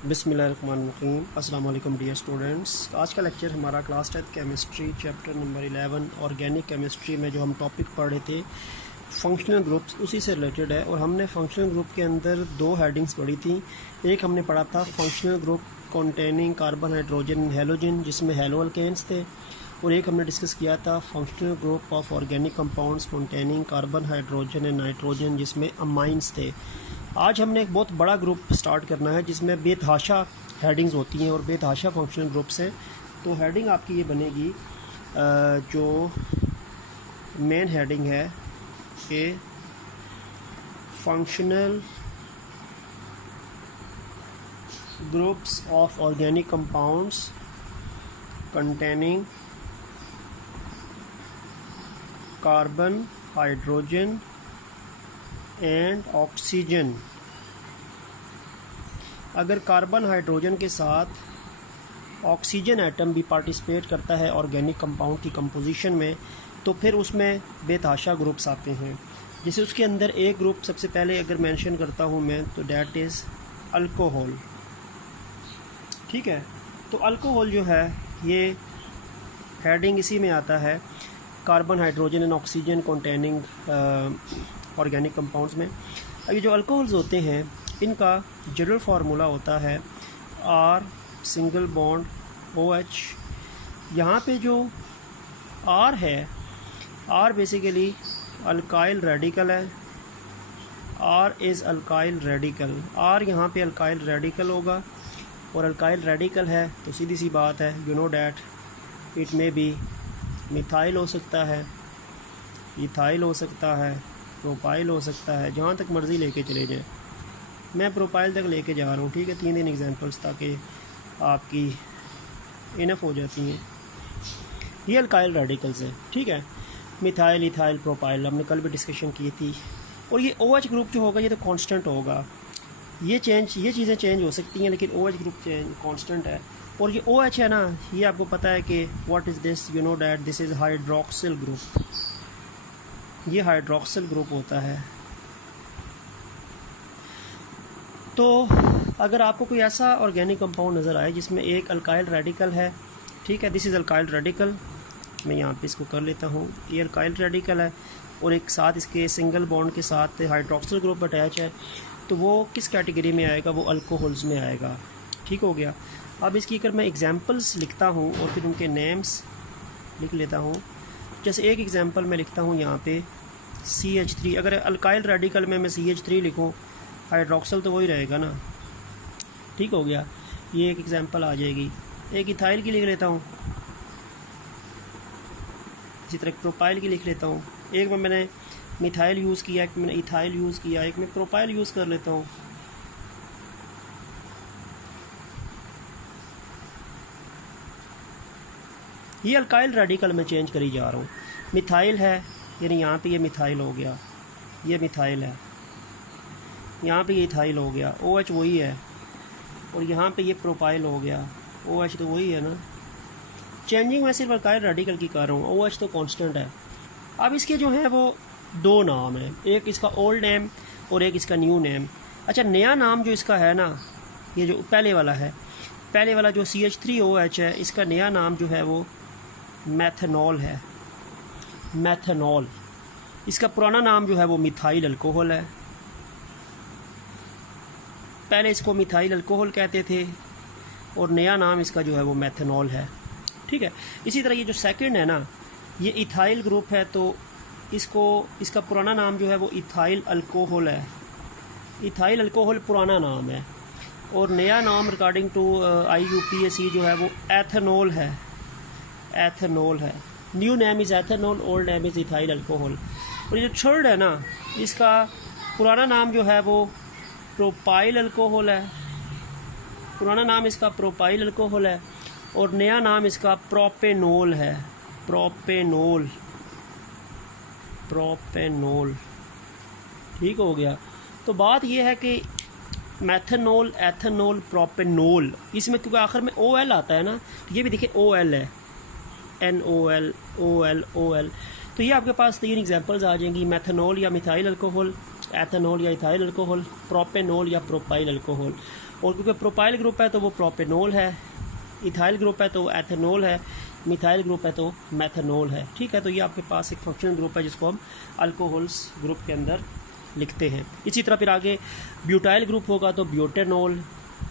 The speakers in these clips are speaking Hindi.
बिस्मिल्लाहिर्रहमानिर्रहीम। अस्सलाम वालेकुम डियर स्टूडेंट्स। आज का लेक्चर हमारा class 10 chemistry chapter number 11 organic chemistry में जो हम टॉपिक पढ़ रहे थे फंक्शनल ग्रुप्स, उसी से रिलेटेड है। और हमने फंक्शनल ग्रुप के अंदर दो हेडिंग्स पढ़ी थी। एक हमने पढ़ा था functional group containing carbon, hydrogen and halogen, जिसमें हैलो अल्केन्स थे। और एक हमने डिस्कस किया था functional group of organic compounds containing carbon, hydrogen and nitrogen, जिसमें अमाइंस थे। आज हमने एक बहुत बड़ा ग्रुप स्टार्ट करना है जिसमें बेतहाशा हेडिंग्स होती हैं और बेतहाशा फंक्शनल ग्रुप्स हैं। तो हेडिंग आपकी ये बनेगी, जो मेन हेडिंग है कि functional groups of organic compounds containing carbon, hydrogen and oxygen. अगर कार्बन हाइड्रोजन के साथ ऑक्सीजन एटम भी पार्टिसिपेट करता है ऑर्गेनिक कंपाउंड की कंपोजिशन में, तो फिर उसमें बेतहाशा ग्रुप्स आते हैं। जैसे उसके अंदर एक ग्रुप सबसे पहले अगर मेंशन करता हूँ मैं, तो डैट इज़ अल्कोहल। ठीक है, तो अल्कोहल जो है ये हेडिंग इसी में आता है, carbon, hydrogen and oxygen containing organic compounds में। अब ये जो अल्कोहल्स होते हैं इनका जनरल फार्मूला होता है R सिंगल बॉन्ड OH। यहाँ पे जो R है, R बेसिकली अल्काइल रेडिकल है। R is alkyl radical. R यहाँ पे अल्काइल रेडिकल होगा, और अल्काइल रेडिकल है तो सीधी सी बात है, you know that it may be methyl हो सकता है, इथाइल हो सकता है, प्रोपाइल हो सकता है, जहाँ तक मर्ज़ी लेके चले जाएं। मैं प्रोपाइल तक लेके जा रहा हूँ। ठीक है, 3 एग्जांपल्स ताकि आपकी इनफ हो जाती हैं। ये अल्काइल रेडिकल्स हैं। ठीक है, मिथाइल, इथाइल, प्रोपाइल हमने कल भी डिस्कशन की थी। और ये OH ग्रुप जो होगा ये तो कांस्टेंट होगा। ये चीज़ें चेंज हो सकती हैं, लेकिन OH ग्रुप कांस्टेंट है। और ये OH है ना, ये आपको पता है कि what is this, you know that this is hydroxyl group. ये हाइड्रोक्सिल ग्रुप होता है। तो अगर आपको कोई ऐसा ऑर्गेनिक कंपाउंड नज़र आए जिसमें एक अल्काइल रेडिकल है, ठीक है, दिस इज़ अल्काइल रेडिकल, मैं यहाँ पे इसको कर लेता हूँ, ये अल्काइल रेडिकल है, और एक साथ इसके सिंगल बॉन्ड के साथ हाइड्रोक्सिल ग्रुप अटैच है, तो वो किस कैटेगरी में आएगा? वो अल्कोहल्स में आएगा। ठीक हो गया। अब इसकी अगर मैं एग्जांपल्स लिखता हूँ और फिर उनके नेम्स लिख लेता हूँ। जैसे एक एग्जांपल मैं लिखता हूँ यहाँ पे CH3। अगर अल्काइल रेडिकल में मैं CH3 लिखूँ, हाइड्रोक्सिल तो वही रहेगा ना। ठीक हो गया, ये एक एग्जांपल आ जाएगी। एक इथाइल की लिख लेता हूँ, इसी तरह प्रोपाइल की लिख लेता हूँ। एक में मैंने मिथाइल यूज़ किया, एक मैंने इथाइल यूज़ किया, एक में प्रोपाइल यूज़ कर लेता हूँ। ये अल्काइल रेडिकल में चेंज करी जा रहा हूँ। मिथाइल है, यानी यहाँ पे ये मिथाइल हो गया, ये मिथाइल है, यहाँ पे ये इथाइल हो गया, OH वही है, और यहाँ पे ये प्रोपाइल हो गया, OH तो वही है ना। चेंजिंग मैं सिर्फ अल्काइल रेडिकल की कर रहा हूँ, OH तो कांस्टेंट है। अब इसके जो है वो 2 नाम हैं, एक इसका ओल्ड नेम और एक इसका न्यू नेम। अच्छा, नया नाम जो इसका है ना, ये जो पहले वाला है, पहले वाला जो CH3OH है, इसका नया नाम जो है वो मैथनॉल है, मैथनॉल। इसका पुराना नाम जो है वो मिथाइल अल्कोहल है। पहले इसको मिथाइल अल्कोहल कहते थे और नया नाम इसका जो है वो मैथनॉल है। ठीक है, इसी तरह ये जो सेकंड है ना, ये इथाइल ग्रुप है, तो इसका पुराना नाम जो है वो इथाइल अल्कोहल है। इथाइल अल्कोहल पुराना नाम है, और नया नाम अकॉर्डिंग टू IUPAC जो है वो एथेनॉल है, एथेनॉल है। New name is ethanol, old name is ethyl alcohol. और ये जो थर्ड है ना, इसका पुराना नाम जो है वो प्रोपाइल अल्कोहल है, पुराना नाम इसका प्रोपाइल अल्कोहल है, और नया नाम इसका प्रोपेनॉल है, प्रोपेनॉल, प्रोपेनॉल। ठीक हो गया। तो बात यह है कि मैथनॉल, एथेनॉल, प्रोपेनॉल, इसमें क्योंकि आखिर में OL आता है ना, ये भी देखिए OL है, NOL, OL, OL। तो ये आपके पास 3 एग्जांपल्स आ जाएंगी, मैथनॉल या मिथाइल अल्कोहल, एथेनॉल या इथाइल अल्कोहल, प्रोपेनॉल या प्रोपाइल अल्कोहल। और क्योंकि प्रोपाइल ग्रुप है तो वो प्रोपेनॉल है, इथाइल ग्रुप है तो एथेनॉल है, मिथाइल ग्रुप है तो मेथनॉल है। ठीक है, तो ये आपके पास एक फंक्शनल ग्रुप है जिसको हम अल्कोहल्स ग्रुप के अंदर लिखते हैं। इसी तरह फिर आगे ब्यूटाइल ग्रुप होगा तो ब्यूटेनॉल,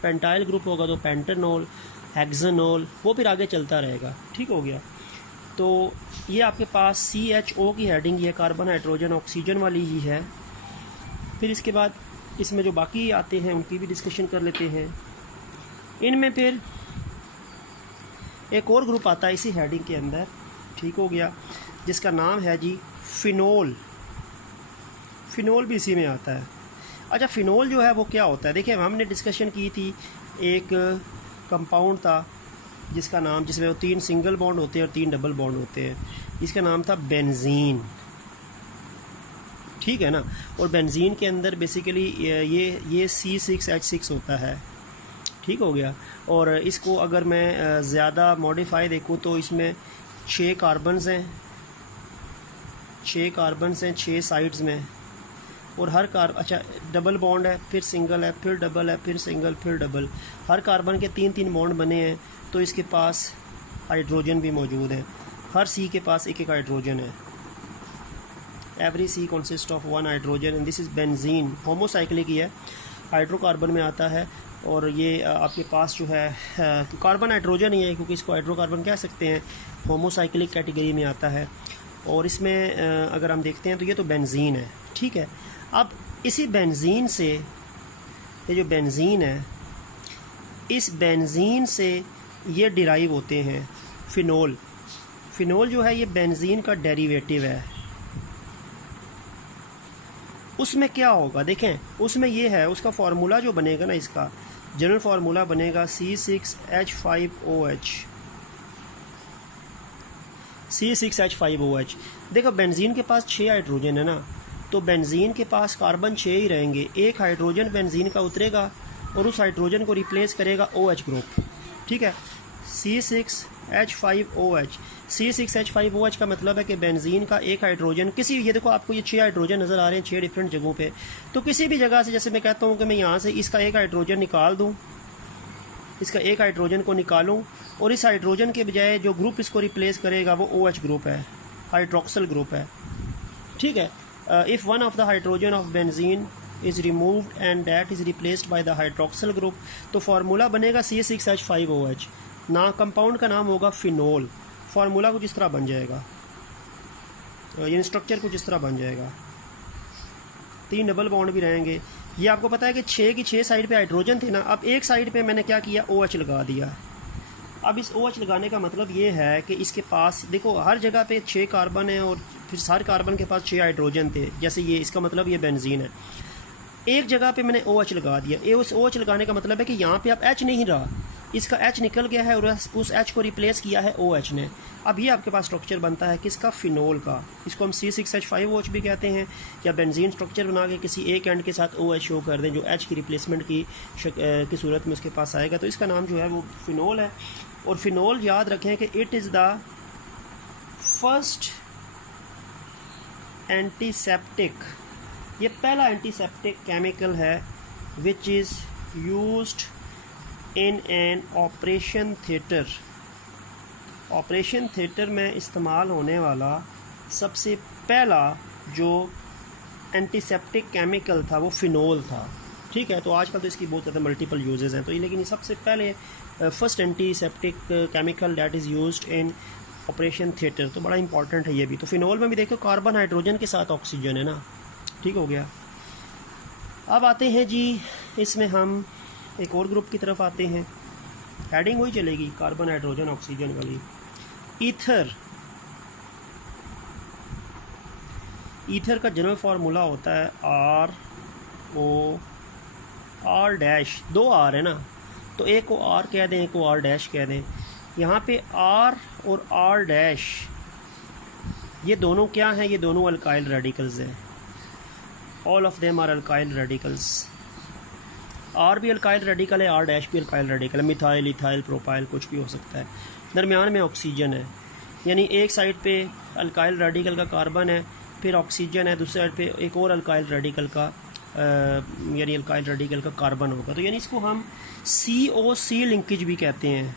पेंटाइल ग्रुप होगा तो पेंटेनॉल, हेक्सानॉल, वो फिर आगे चलता रहेगा। ठीक हो गया। तो ये आपके पास CHO की हेडिंग ये कार्बन हाइड्रोजन ऑक्सीजन वाली ही है। फिर इसके बाद इसमें जो बाकी आते हैं उनकी भी डिस्कशन कर लेते हैं। इनमें फिर एक और ग्रुप आता है इसी हेडिंग के अंदर, ठीक हो गया, जिसका नाम है जी फिनोल। फिनोल भी इसी में आता है। अच्छा, फिनोल जो है वो क्या होता है? देखिए, हमने डिस्कशन की थी, एक कंपाउंड था जिसका नाम, जिसमें वो 3 सिंगल बॉन्ड होते हैं और 3 डबल बॉन्ड होते हैं, इसका नाम था बेंजीन। ठीक है ना। और बेंजीन के अंदर बेसिकली ये C6H6 होता है। ठीक हो गया। और इसको अगर मैं ज़्यादा मॉडिफाई देखूँ तो इसमें 6 कार्बन्स हैं, 6 साइड्स में, और हर अच्छा डबल बॉन्ड है, फिर सिंगल है, फिर डबल है, फिर सिंगल, फिर डबल। हर कार्बन के 3-3 बॉन्ड बने हैं, तो इसके पास हाइड्रोजन भी मौजूद है। हर सी के पास एक एक हाइड्रोजन है। Every C consist of 1 hydrogen and this is benzene. Homocyclic ही है, हाइड्रोकार्बन में आता है। और ये आपके पास जो है कार्बन हाइड्रोजन ही है, क्योंकि इसको हाइड्रोकार्बन कह सकते हैं, होमोसाइक्लिक कैटेगरी में आता है। और इसमें अगर हम देखते हैं तो ये तो बेंजीन है। ठीक है। अब इसी बेंजीन से, ये जो बेंजीन है, इस बेंजीन से ये डिराइव होते हैं फिनोल। फिनोल जो है ये बेंजीन का डेरिवेटिव है। उसमें क्या होगा देखें, उसमें ये है, उसका फार्मूला जो बनेगा ना, इसका जनरल फार्मूला बनेगा C6H5OH। C6H5OH। देखो, बेंजीन के पास 6 हाइड्रोजन है ना, तो बेंजीन के पास कार्बन 6 ही रहेंगे। एक हाइड्रोजन बेंजीन का उतरेगा और उस हाइड्रोजन को रिप्लेस करेगा OH ग्रुप। ठीक है, C6H5OH। C6H5OH का मतलब है कि बेंजीन का एक हाइड्रोजन किसी, ये देखो आपको ये 6 हाइड्रोजन नज़र आ रहे हैं 6 डिफरेंट जगहों पे, तो किसी भी जगह से, जैसे मैं कहता हूँ कि मैं यहाँ से इसका एक हाइड्रोजन निकाल दूँ, इसका एक हाइड्रोजन को निकालूँ, और इस हाइड्रोजन के बजाय जो ग्रुप इसको रिप्लेस करेगा वो OH ग्रुप है, हाइड्रोक्सल ग्रुप है। ठीक है। If one of the hydrogen of benzene is removed and that is replaced by the hydroxyl group, तो फार्मूला बनेगा C6H5OH। ना कंपाउंड का नाम होगा फिनोल। फार्मूला कुछ इस तरह बन जाएगा, ये स्ट्रक्चर कुछ इस तरह बन जाएगा। 3 डबल बॉन्ड भी रहेंगे। ये आपको पता है कि 6 की 6 साइड पे हाइड्रोजन थे ना, अब एक साइड पे मैंने क्या किया, OH लगा दिया। अब इस OH लगाने का मतलब ये है कि इसके पास देखो हर जगह पे 6 कार्बन है और फिर हर कार्बन के पास 6 हाइड्रोजन थे, जैसे ये, इसका मतलब ये बेंजीन है। एक जगह पे मैंने OH लगा दिया। ये उस OH लगाने का मतलब है कि यहाँ पे अब H नहीं रहा, इसका H निकल गया है और उस H को रिप्लेस किया है OH ने। अब ये आपके पास स्ट्रक्चर बनता है किसका, फिनोल का। इसको हम C6H5OH भी कहते हैं, या बेंजीन स्ट्रक्चर बना के किसी एक एंड के साथ OH शो कर दें जो H की रिप्लेसमेंट की सूरत में उसके पास आएगा, तो इसका नाम जो है वो फिनोल है। और फिनोल याद रखें कि it is the first antiseptic, ये पहला एंटीसेप्टिक केमिकल है which is used in an operation theatre. Operation theatre में इस्तेमाल होने वाला सबसे पहला जो एंटीसेप्टिक केमिकल था वो फिनोल था। ठीक है। तो आजकल तो इसकी बहुत ज़्यादा मल्टीपल यूजेस हैं, तो ये, लेकिन ये सबसे पहले first antiseptic chemical that is used in operation theatre, तो बड़ा इंपॉर्टेंट है ये भी। तो फिनोल में भी देखो कार्बन हाइड्रोजन के साथ ऑक्सीजन है ना। ठीक हो गया। अब आते हैं जी, इसमें हम एक और ग्रुप की तरफ आते हैं, हेडिंग वही चलेगी, कार्बन हाइड्रोजन ऑक्सीजन वाली। ईथर। ईथर का जनरल फार्मूला होता है R-O-R-, 2 R है ना, तो एक को R कह दें, एक को R- कह दें। यहाँ पे R और R' ये दोनों क्या हैं, ये दोनों अल्काइल रेडिकल्स हैं। All of them are alkyl radicals. R भी अल्काइल रेडिकल है, R' भी अल्काइल रेडिकल है, मिथाइल, इथाइल, प्रोपाइल कुछ भी हो सकता है। दरमियान में ऑक्सीजन है, यानी एक साइड पे अल्काइल रेडिकल का कार्बन है, फिर ऑक्सीजन है, दूसरी साइड पे एक और अल्काइल रेडिकल का यानी अल्काइल रेडिकल का कार्बन होगा। तो यानी इसको हम COC लिंकेज भी कहते हैं।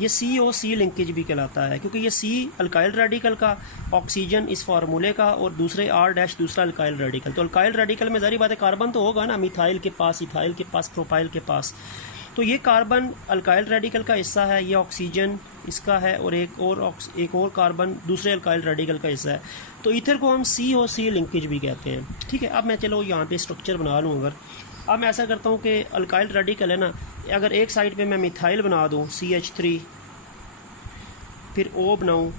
ये COC लिंकेज भी कहलाता है क्योंकि ये C अल्काइल रेडिकल का, ऑक्सीजन इस फार्मूले का, और दूसरे R- दूसरा अल्काइल रेडिकल। तो अल्काइल रेडिकल में ज़ाहिर बात है कार्बन तो होगा ना, मिथाइल के पास, इथाइल के पास, प्रोपाइल के पास। तो ये कार्बन अल्काइल रेडिकल का हिस्सा है, ये ऑक्सीजन इसका है, और एक और कार्बन दूसरे अल्काइल रेडिकल का हिस्सा है। तो ईथर को हम COC लिंकेज भी कहते हैं। ठीक है, अब मैं चलो यहाँ पे स्ट्रक्चर बना लूँ। अगर अब मैं ऐसा करता हूँ कि अल्काइल रेडिकल है ना, अगर एक साइड पे मैं मिथाइल बना दूँ CH3, फिर O बनाऊँ,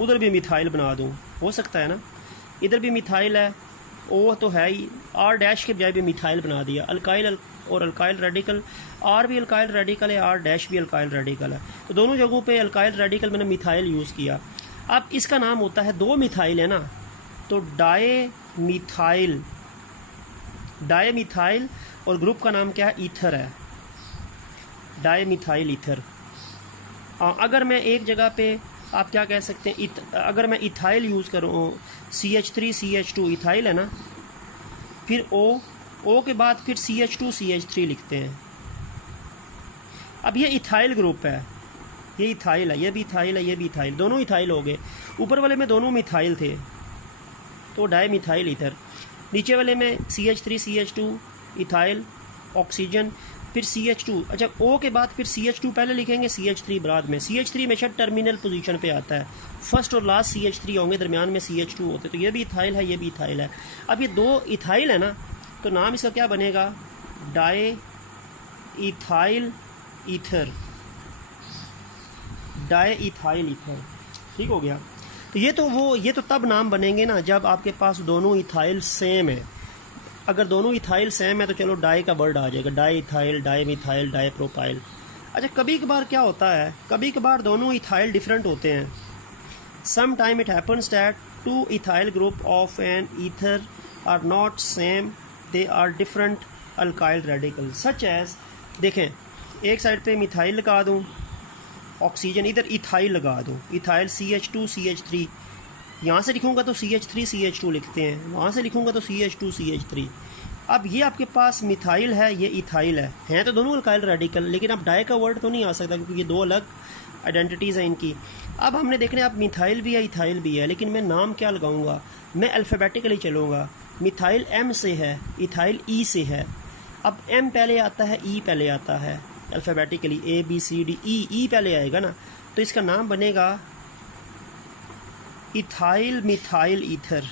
उधर भी मिथाइल बना दूँ, हो सकता है ना। इधर भी मिथाइल है, O तो है ही, R- के बजाय भी मिथाइल बना दिया। अल्काइल और अल्काइल रेडिकल, R भी अल्काइल रेडिकल है, R- भी अल्काइल रेडिकल है। तो दोनों जगहों पे अल्काइल रेडिकल मैंने मिथाइल यूज़ किया। अब इसका नाम होता है, दो मिथाइल है ना, तो डायमिथाइल, और ग्रुप का नाम क्या है, ईथर है, डायमिथाइल ईथर। अगर मैं एक जगह पे आप क्या कह सकते हैं, अगर मैं इथाइल यूज़ करूँ, CH3 CH2 इथाइल है ना, फिर O के बाद फिर CH2 CH3 लिखते हैं। अब ये इथाइल ग्रुप है, ये इथाइल है, ये भी इथाइल है, ये भी इथाइल, दोनों इथाइल हो गए। ऊपर वाले में दोनों मिथाइल थे तो डायमिथाइल ईथर, नीचे वाले में CH3 CH2 इथाइल ऑक्सीजन, फिर CH2। अच्छा, O के बाद फिर CH2 पहले लिखेंगे, CH3 बाद में। CH3 हमेशा टर्मिनल पोजीशन पे आता है, फर्स्ट और लास्ट CH3 होंगे, दरमियान में CH2 होते। तो ये भी इथाइल है, ये भी इथाइल है। अब ये दो इथाइल है ना, तो नाम इसका क्या बनेगा, di ethyl ether, di ethyl ether. ठीक हो गया। तो ये तो तब नाम बनेंगे ना जब आपके पास दोनों इथाइल सेम है। अगर दोनों इथाइल सेम है तो चलो डाई का वर्ड आ जाएगा, di ethyl, di methyl, di propyl. अच्छा, कभी कभार क्या होता है, कभी कभार दोनों इथाइल डिफरेंट होते हैं। Some time it happens that two ethyl group of an ether are not same, they are different alkyl radical such as, देखें एक साइड पे मिथाइल लगा दूँ, ऑक्सीजन, इधर इथाइल लगा दूँ, इथाइल CH2 CH3, यहाँ से लिखूँगा तो CH3 CH2 लिखते हैं, वहाँ से लिखूँगा तो CH2 CH3। अब ये आपके पास मिथाइल है, ये इथाइल है, हैं तो दोनों अल्काइल रेडिकल, लेकिन अब डाई का वर्ड तो नहीं आ सकता क्योंकि ये दो अलग आइडेंटिटीज़ हैं इनकी। अब हमने देखना है, अब मिथाइल भी है, इथाइल भी है, लेकिन मैं नाम क्या लगाऊंगा, मैं अल्फ़ाबेटिकली चलूँगा। मिथाइल M से है, इथाइल E से है। अब M पहले आता है, E पहले आता है, अल्फ़ाबेटिकली ABCD E पहले आएगा ना, तो इसका नाम बनेगा ethyl methyl ether,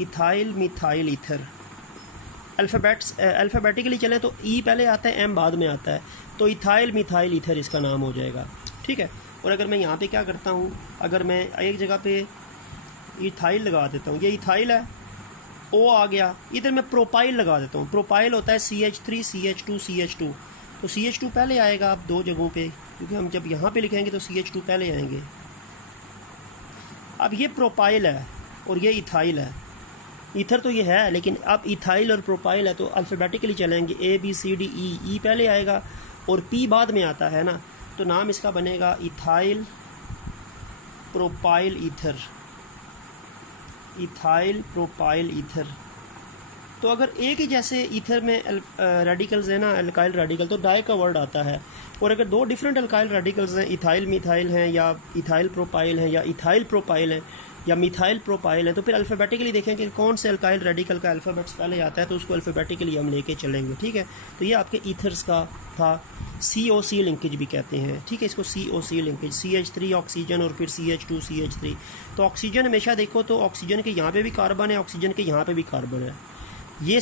ethyl methyl ether. Alphabetically चलें तो E पहले आता है, M बाद में आता है, तो इथाइल मिथाइल ईथर इसका नाम हो जाएगा। ठीक है। और अगर मैं यहाँ पे क्या करता हूँ, अगर मैं एक जगह पे इथाइल लगा देता हूँ, ये इथाइल है, O आ गया, इधर मैं प्रोपाइल लगा देता हूँ। प्रोपाइल होता है CH3 CH2 CH2, तो CH2 पहले आएगा आप दो जगहों पे, क्योंकि हम जब यहाँ पे लिखेंगे तो CH2 पहले आएंगे। अब ये प्रोपाइल है और ये इथाइल है, ईथर तो ये है, लेकिन अब इथाइल और प्रोपाइल है तो अल्फ़ाबेटिकली चलेंगे, ABCD E पहले आएगा और P बाद में आता है ना, तो नाम इसका बनेगा ethyl propyl ether, ethyl propyl ether. तो अगर एक ही जैसे ईथर में रेडिकल्स है ना, अल्काइल रेडिकल, तो डाई का वर्ड आता है। और अगर दो डिफरेंट अल्काइल रेडिकल्स हैं, इथाइल मिथाइल हैं, या इथाइल प्रोपाइल हैं, या इथाइल प्रोपाइल हैं, या मिथाइल प्रोपाइल है, तो फिर अल्फ़ाबेटिकली देखेंगे कौन से अल्काइल रेडिकल का अल्फ़ाबेट्स पहले आता है, तो उसको अल्फ़ाबेटिकली हम लेके चलेंगे। ठीक है। तो ये आपके ईथर्स का था, COC लिंकेज भी कहते हैं। ठीक है, इसको COC लिंकेज, CH3 ऑक्सीजन और फिर CH2 CH3। तो ऑक्सीजन हमेशा देखो तो ऑक्सीजन के यहाँ पे भी कार्बन है, ऑक्सीजन के यहाँ पे भी कार्बन है। ये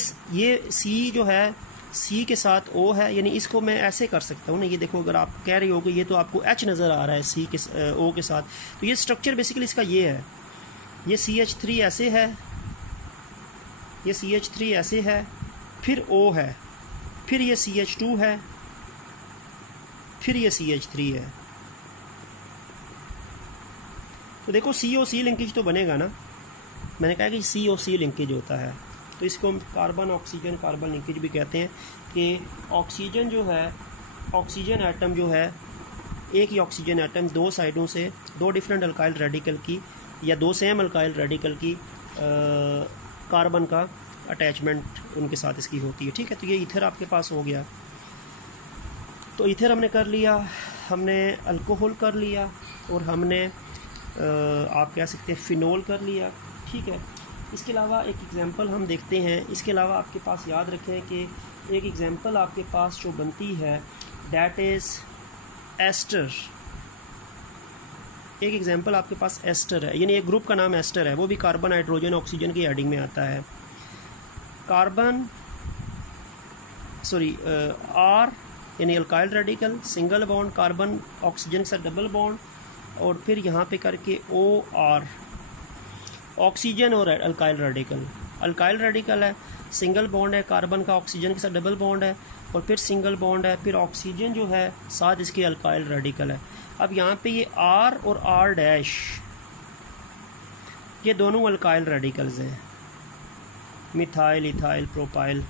C जो है, C के साथ O है, यानी इसको मैं ऐसे कर सकता हूँ ना, ये देखो अगर आप कह रहे हो कि ये तो आपको H नज़र आ रहा है C के O के साथ, तो ये स्ट्रक्चर बेसिकली इसका ये है, ये CH3 ऐसे है, ये CH3 ऐसे है, फिर O है, फिर ये CH2 है, फिर ये CH3 है। तो देखो COC लिंकेज तो बनेगा ना, मैंने कहा कि COC लिंकेज होता है। तो इसको हम कार्बन ऑक्सीजन कार्बन लिंकेज भी कहते हैं कि ऑक्सीजन जो है, ऑक्सीजन एटम जो है, एक ही ऑक्सीजन एटम दो साइडों से दो डिफरेंट अल्काइल रेडिकल की या दो सेम अल्काइल रेडिकल की कार्बन का अटैचमेंट उनके साथ इसकी होती है। ठीक है, तो ये ईथर आपके पास हो गया। तो ईथर हमने कर लिया, हमने अल्कोहल कर लिया, और हमने आप कह सकते हैं फिनोल कर लिया। ठीक है, इसके अलावा एक एग्ज़ाम्पल हम देखते हैं। इसके अलावा आपके पास याद रखें कि एक एग्ज़ाम्पल आपके पास जो बनती है डैट इज़ एस्टर। एक एग्ज़ाम्पल आपके पास एस्टर है, यानी एक ग्रुप का नाम एस्टर है, वो भी कार्बन हाइड्रोजन ऑक्सीजन की हेडिंग में आता है। कार्बन आर यानी alkyl radical, single bond carbon oxygen के साथ डबल बॉन्ड, और फिर यहाँ पे करके ओ आर ऑक्सीजन और अल्काइल रेडिकल है, सिंगल बॉन्ड है कार्बन का ऑक्सीजन के साथ डबल बॉन्ड है, और फिर सिंगल बॉन्ड है, फिर ऑक्सीजन जो है साथ इसके अल्काइल रेडिकल है। अब यहाँ पे ये आर और आर डैश ये दोनों अल्काइल रेडिकल्स हैं, methyl, ethyl, propyl,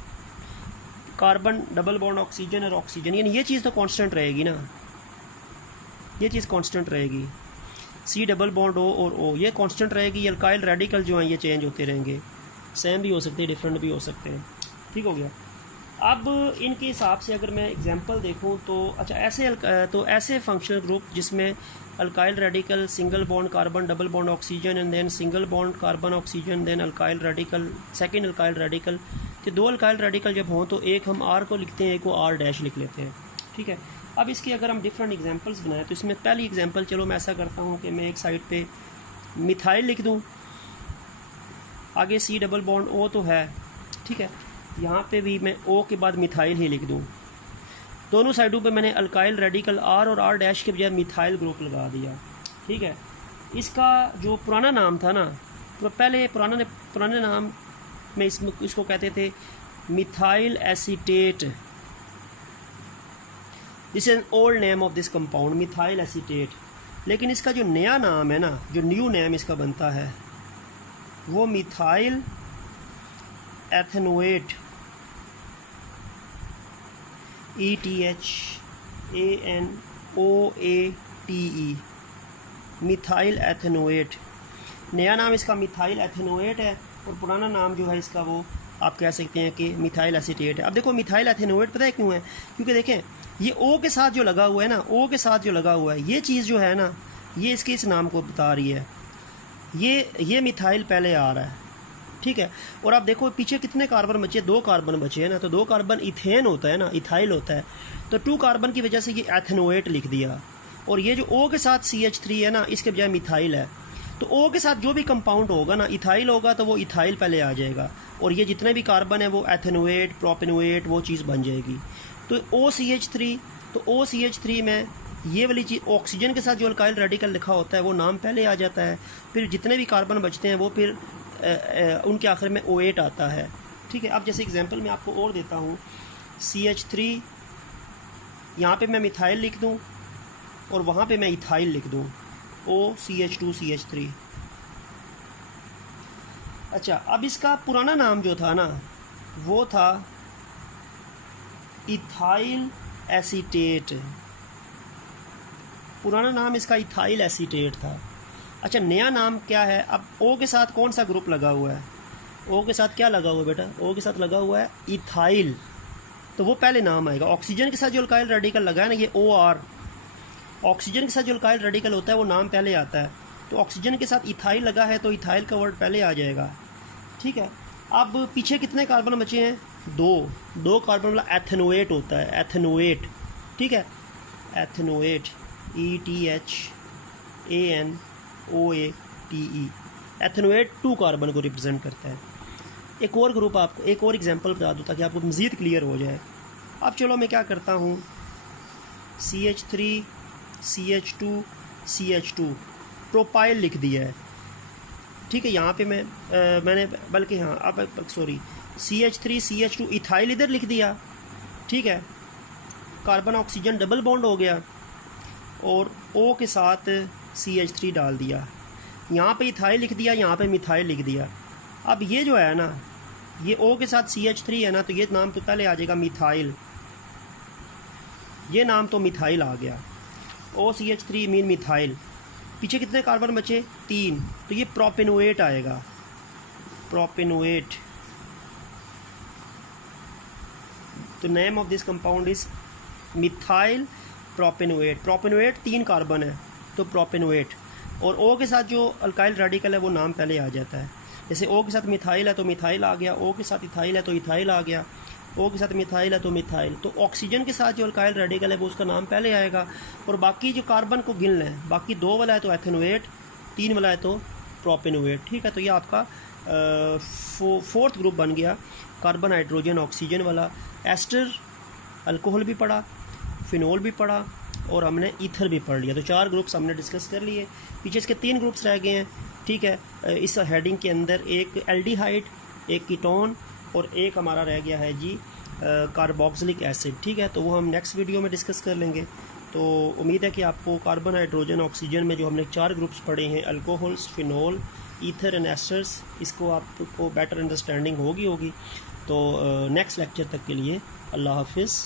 carbon double bond oxygen और ऑक्सीजन, यानी ये चीज़ तो कांस्टेंट रहेगी ना, ये चीज़ कांस्टेंट रहेगी। सी डबल बॉन्ड ओ और ओ ये कांस्टेंट रहेगी। अल्काइल रेडिकल जो हैं ये चेंज होते रहेंगे, सेम भी हो सकते हैं, डिफरेंट भी हो सकते हैं। ठीक हो गया। अब इनके हिसाब से अगर मैं एग्जांपल देखूं तो अच्छा ऐसे फंक्शनल ग्रुप जिसमें alkyl radical, single bond carbon double bond oxygen and then single bond carbon oxygen, then alkyl radical, second alkyl radical, तो दो अल्काइल रेडिकल जब हों तो एक हम आर को लिखते हैं, एक को आर डैश लिख लेते हैं। ठीक है, अब इसके अगर हम डिफरेंट एग्जांपल्स बनाएं तो इसमें पहली एग्जांपल चलो मैं ऐसा करता हूँ कि मैं एक साइड पे मिथाइल लिख दूँ, आगे सी डबल बॉन्ड ओ तो है। ठीक है, यहाँ पे भी मैं ओ के बाद मिथाइल ही लिख दूँ। दोनों साइडों पे मैंने अल्काइल रेडिकल आर और आर डैश के बजाय मिथाइल ग्रुप लगा दिया। ठीक है, इसका जो पुराना नाम था ना, तो पहले पुराने नाम में इसको कहते थे methyl acetate. This is an old name of this compound, methyl acetate. लेकिन इसका जो नया नाम है ना, जो न्यू नेम इसका बनता है वो methyl ethanoate, ETHANOATE, methyl ethanoate. नया नाम इसका मिथाइल एथेनोएट है और पुराना नाम जो है इसका वो आप कह सकते हैं कि मिथाइल एसीटेट है। अब देखो मिथाइल एथेनोएट पता है क्यों है? क्योंकि देखें ये ओ के साथ जो लगा हुआ है ना, ओ के साथ जो लगा हुआ है ये चीज़ जो है ना, ये इसके इस नाम को बता रही है। ये मिथाइल पहले आ रहा है। ठीक है, और आप देखो पीछे कितने कार्बन बचे, 2 कार्बन बचे हैं ना, तो 2 कार्बन इथेन होता है ना, इथाइल होता है, तो 2 कार्बन की वजह से ये एथेनोएट लिख दिया। और ये जो ओ के साथ CH3 है ना, इसके बजाय मिथाइल है, तो ओ के साथ जो भी कंपाउंड होगा ना, इथाइल होगा तो वो इथाइल पहले आ जाएगा, और ये जितने भी कार्बन है वो एथेनोएट, प्रोपेनोएट वो चीज़ बन जाएगी। तो OCH3, तो OCH3 में ये वाली चीज़ ऑक्सीजन के साथ जो अल्काइल रेडिकल लिखा होता है वो नाम पहले आ जाता है, फिर जितने भी कार्बन बचते हैं वो फिर उनके आखिर में O8 आता है। ठीक है, अब जैसे एग्जांपल मैं आपको और देता हूँ, CH3 यहाँ पे मैं मिथाइल लिख दूँ और वहाँ पे मैं इथाइल लिख दूँ, OCH2CH3। अच्छा, अब इसका पुराना नाम जो था ना वो था इथाइल एसीटेट, पुराना नाम इसका इथाइल एसीटेट था। अच्छा, नया नाम क्या है? अब ओ के साथ कौन सा ग्रुप लगा हुआ है? ओ के साथ क्या लगा हुआ है बेटा? ओ के साथ लगा हुआ है इथाइल, तो वो पहले नाम आएगा। ऑक्सीजन के साथ जो अल्काइल रेडिकल लगा है ना, ये OR, ऑक्सीजन के साथ जो अल्काइल रेडिकल होता है वो नाम पहले आता है, तो ऑक्सीजन के साथ इथाइल लगा है तो इथाइल का वर्ड पहले आ जाएगा। ठीक है, अब पीछे कितने कार्बन बचे हैं? 2 कार्बन वाला एथेनोएट होता है, एथेनोएट। ठीक है, एथेनोएट, ETHANOATE, एथेनोएट 2 कार्बन को रिप्रेजेंट करता है। एक और ग्रुप आपको, एक और एग्जांपल बता दूँ ताकि आपको मज़ीद क्लियर हो जाए। अब चलो मैं क्या करता हूँ, CH3 CH2 CH2 प्रोपाइल लिख दिया है। ठीक है, यहाँ पे मैंने बल्कि हाँ अब सॉरी CH3 CH2 इथाइल इधर लिख दिया। ठीक है, कार्बन ऑक्सीजन डबल बॉन्ड हो गया और O के साथ CH3 डाल दिया, यहाँ पे इथाइल लिख दिया, यहाँ पे मिथाइल लिख दिया। अब ये जो है ना, ये O के साथ CH3 है ना, तो ये नाम तो पहले आ जाएगा मिथाइल, ये नाम तो मिथाइल आ गया, OCH3 मीन मिथाइल। पीछे कितने कार्बन बचे? 3, तो ये प्रोपेनोएट आएगा, प्रोपेनोएट। तो name of this compound is methyl propanoate. Propanoate 3 carbon है तो प्रोपेनोएट, और O के साथ जो अल्काइल रेडिकल है वो नाम पहले आ जाता है। जैसे O के साथ मिथाइल है तो मिथाइल आ गया, O के साथ इथाइल है तो इथाइल आ गया, O के साथ मिथाइल है तो मिथाइल। तो ऑक्सीजन के साथ जो अल्काइल रेडिकल है वो उसका नाम पहले आएगा, और बाकी जो कार्बन को गिन लें, बाकी 2 वाला है तो एथेनोएट, 3 वाला है तो प्रोपेनोएट। ठीक है, तो ये आपका 4th ग्रुप बन गया, कार्बन हाइड्रोजन ऑक्सीजन वाला। एस्टर अल्कोहल भी पढ़ा, फिनोल भी पढ़ा, और हमने ईथर भी पढ़ लिया। तो 4 ग्रुप्स हमने डिस्कस कर लिए। पीछे इसके 3 ग्रुप्स रह गए हैं। ठीक है, इस हेडिंग के अंदर एक एल्डिहाइड, एक कीटोन, और एक हमारा रह गया है जी कार्बोक्सिलिक एसिड। ठीक है, तो वो हम नेक्स्ट वीडियो में डिस्कस कर लेंगे। तो उम्मीद है कि आपको कार्बन हाइड्रोजन ऑक्सीजन में जो हमने 4 ग्रुप्स पढ़े हैं, alcohols, phenol, ether and asters, इसको आपको बेटर अंडरस्टैंडिंग होगी। तो नेक्स्ट लेक्चर तक के लिए अल्लाह हाफिज़।